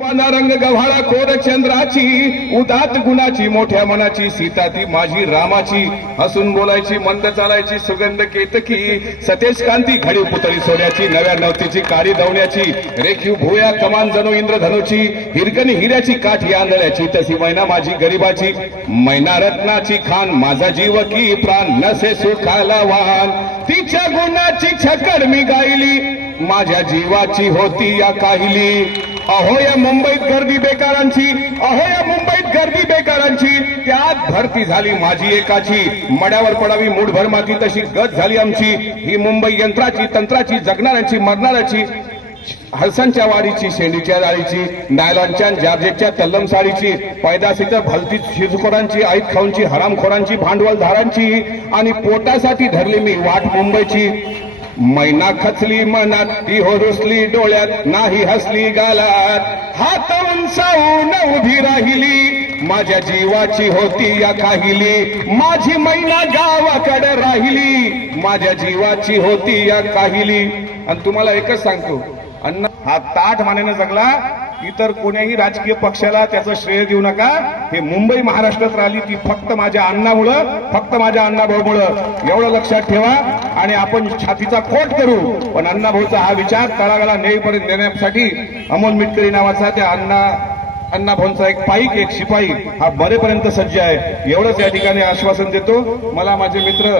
रंग गव्हाळा कोर चंद्राची उदात गुणाची मोठ्या मनाची सीता ती माझी रामाची. हसून बोलायची मंद चालायची सुगंध केतकी सतेज कांती घडी पुतळी सोन्याची नव्या नवतीची काळी दवण्याची रेखीव भुया कमान जणू इंद्रधनुची हिरकणी हिऱ्याची काठी आंधळ्याची तशी मैना माझी गरीबाची. मैना रत्नाची खान माझा जीव की प्राण नसे सुखाला वाहन. तिच्या गुणाची छकड मी गायली. माझ्या जीवाची होती या काहिली. अहो या मुंबईत गर्दी बेकारांची अहो या मुंबईत गर्दी बेकारांची. त्यात भरती झाली माझी एकाची. मड्यावर पडावी मूठभर माती तशी गत झाली आमची. ही मुंबई यंत्राची तंत्राची जगणाऱ्यांची मरणाऱ्याची. हलसनच्या वाडीची शेंडीच्या जाळीची नायलॉनच्या जार्जेटच्या तल्लम साडीची तर भलती शिजखोरांची आईत खाऊंची हरामखोरांची भांडवलधारांची आणि पोटासाठी धरली मी वाट मुंबईची. मैना खचली मनात ती हो रुसली डोळ्यात नाही हसली गालात. हात उंचावून उभी राहिली माझ्या जीवाची होती या काहिली. माझी मैना गावाकडे राहिली माझ्या जीवाची होती या काहिली. आणि तुम्हाला एकच सांगतो अन्न हा ताठ मानेनं जगला इतर कोण्याही राजकीय पक्षाला त्याचं श्रेय देऊ नका. हे मुंबई महाराष्ट्रात राहिली ती फक्त माझ्या अण्णामुळं फक्त माझ्या अण्णाभाऊमुळं एवढं लक्षात ठेवा आणि आपण छातीचा कोट करू. पण अण्णाभाऊचा हा विचार तळागाला नेईपर्यंत नेण्यासाठी अमोल मिटकरी नावाचा त्या अण्णा अण्णाभाऊंचा एक पाईक एक शिपाई हा बरेपर्यंत सज्ज आहे. एवढंच या ठिकाणी आश्वासन देतो. मला माझे मित्र